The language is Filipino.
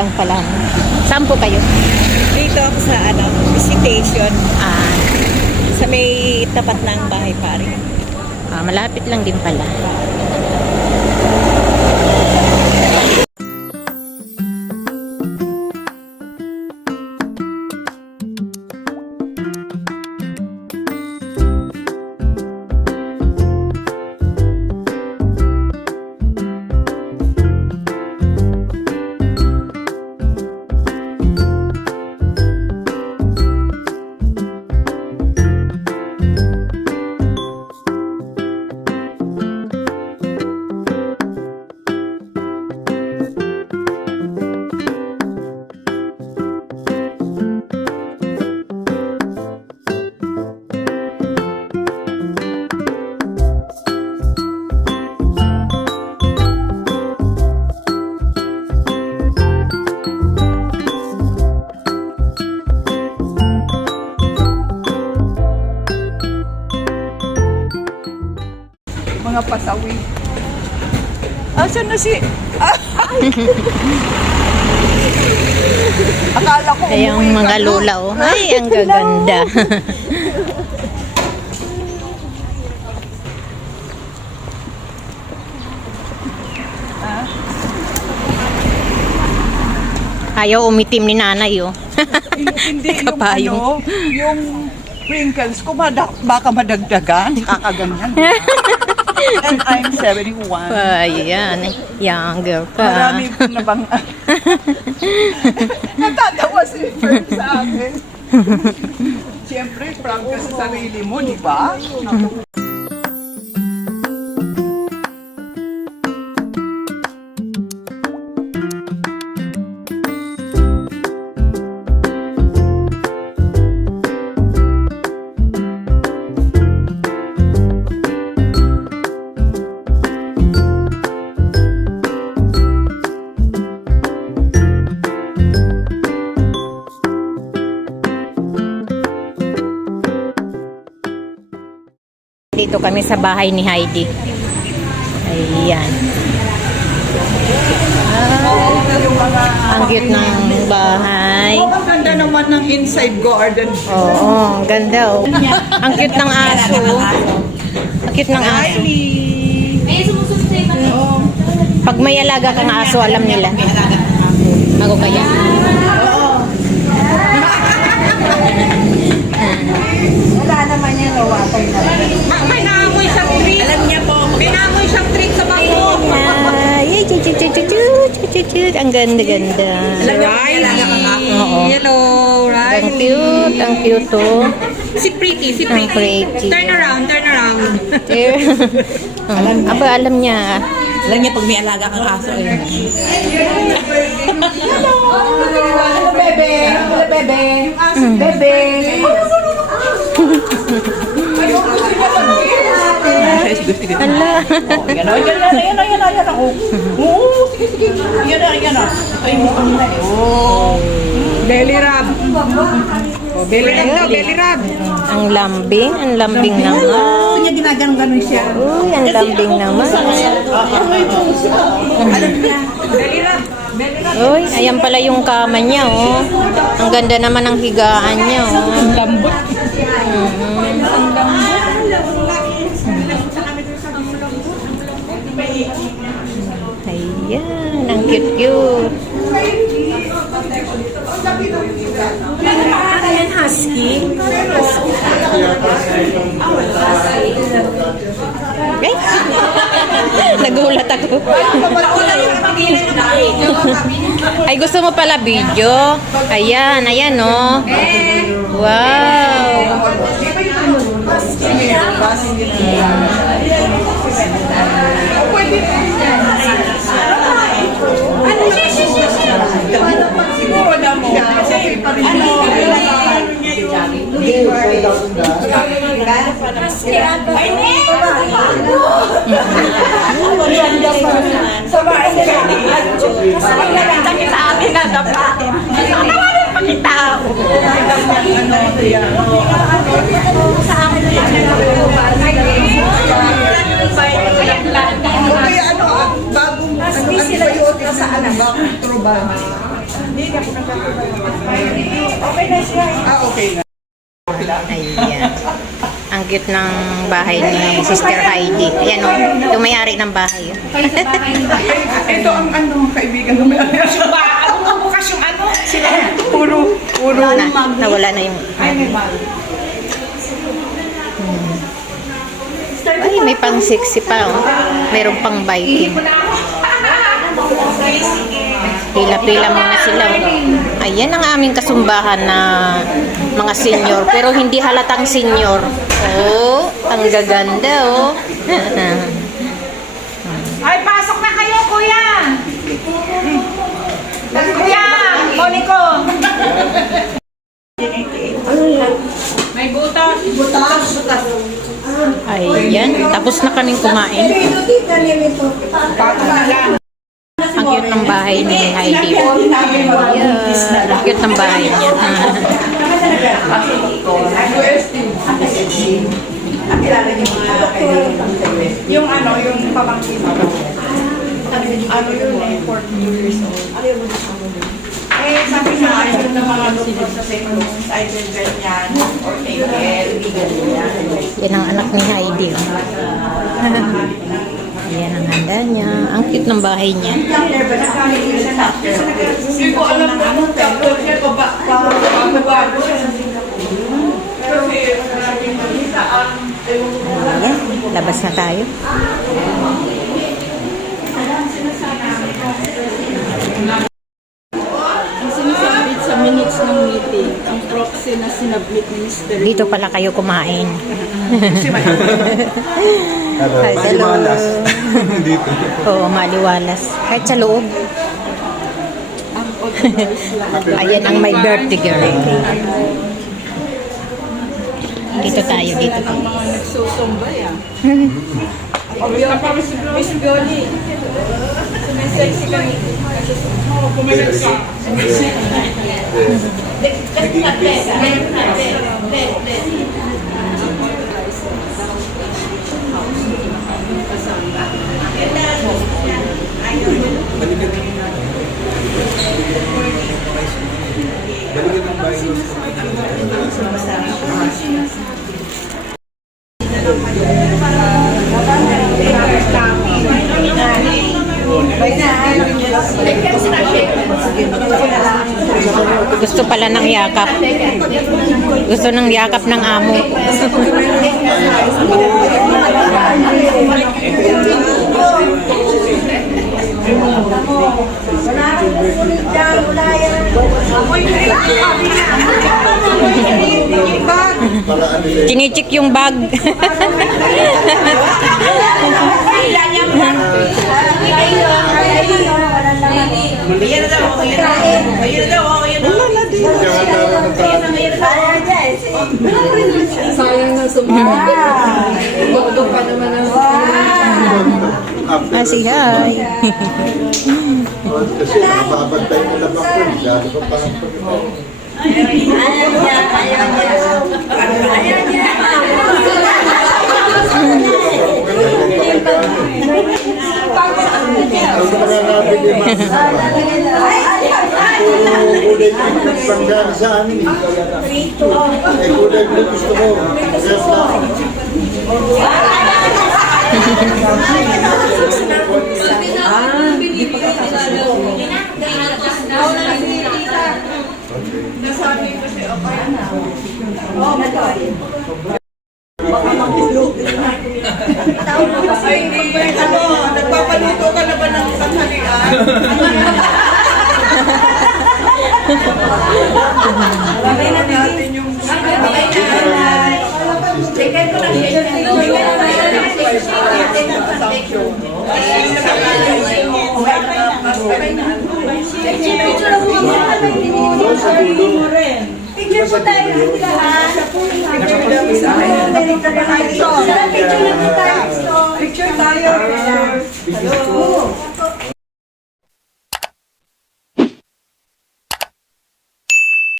Lang pala. Saan po kayo? Dito ako sa visitation Ah, sa may tapat ng bahay pare. malapit lang din pala. Mga pasawi. Asan na si... Akala ko Ay, yung mga lola, oh. Ay, ang gaganda. Ayaw umitim ni nanay, oh. Hindi yung Kapayong. yung wrinkles ko baka madagdagan. Kakaganyan. And I'm 71. Ayan, younger pa. Marami ko na bang... Natatawa si Fern sa akin. Siyempre, proud ka sa sarili mo, di ba? Dito kami sa bahay ni Heidi. Ayan. Ang cute ng bahay. Ang ganda naman ng inside garden. Oo, ang ganda, oh. Ang cute ng aso. Ang cute ng aso. Pag may alaga kang aso, alam nila. Ako kaya. Wala naman yan, nawatay na. May naamoy siyang treat. Alam niya po. May naamoy siyang treat sa bako. Ay, chut. Ang ganda-ganda. Oo. Hello, Ang cute, ang cute, oh. Si Pretty. Ang pretty. Turn around. Aba, alam niya. Alam niya pag may alaga kang aso eh. Hello, bebe. Hello, bebe. Bebe. Ala. Yan na. Oo, sige. Yan na. Ay, mukhang na eh. Oh. Belly rub. Oh, belly rub daw, belly rub. Ang lambing naman. Kanya ginaganon siya. Uy, ang lambing naman. Belly rub. Uy, ayan pala yung kama niya, oh. Ang ganda naman ng higaan niya, oh. Ang lambot. Ayan, ang cute-cute. Husky. Ay! Nagulat ako. Ay, gusto mo pala video? Ayan, oh. Wow! Siguro na mo. Bagong antibiotic sa anak. Bagong truba. Hindi ako okay na siya. Okay na. Ayan. Ang cute ng bahay ni Sister Heidi. Ayan o, yung may-ari ng bahay. Ito ang kaibigan ko. Ano bukas yung ano? Sila. Puro. Nawala na yung... Ay, may pang sexy pa oh. Mayroong pang biking. Pila-pila muna sila. Oh. Ayan ang aming kasumbahan na mga senior. Pero hindi halatang senior. Oh, ang gaganda oh. Ay, pasok na kayo, kuya! Kuya! Moniko! May butas! Butas! Ayan, tapos na kaming kumain. Ang cute ng bahay ni Heidi. Ayan, ang cute ng bahay niya. Yung pamangkin mo. Yun 14 years old. Sabi na ayun ng mga doktor sa second either ganyan or AL, ganyan. Yan ang anak ni Heidi. Oh. Ayan ang handa niya. Ang cute ng bahay niya. Hindi ko alam na ano, doctor siya, babago siya sa Singapore. Kasi maraming malita ang Ayan, labas na tayo. Ang sinasabit sa minutes ng meeting, ang proxy na sinabit ni Mr. Dito pala kayo kumain. Hello. Hi, hello. Maliwalas. Dito. Oo, maliwalas. Kahit sa loob. Ang authorized lang. Ayan ang my birthday girl. Dito tayo, dito. Ang mga nagsusumbay ah. Miss Bioli, sumisexy kami. Gusto pala ng yakap. Gusto ng yakap ng amo. Chinichik yung bag. Sayang na sumama. Dodo pa naman ang Ah, si Hi. Kasi nakababantay mo lang ako. Lalo ko parang Ang mga nabili mga kulay na panggana sa amin. Kulay na gusto ko. Nagpapaluto ka na ba ng tanghalian? Sabay na natin yung... Checken ko lang siya. Picture po tayo ng lahat. Picture tayo. Hello.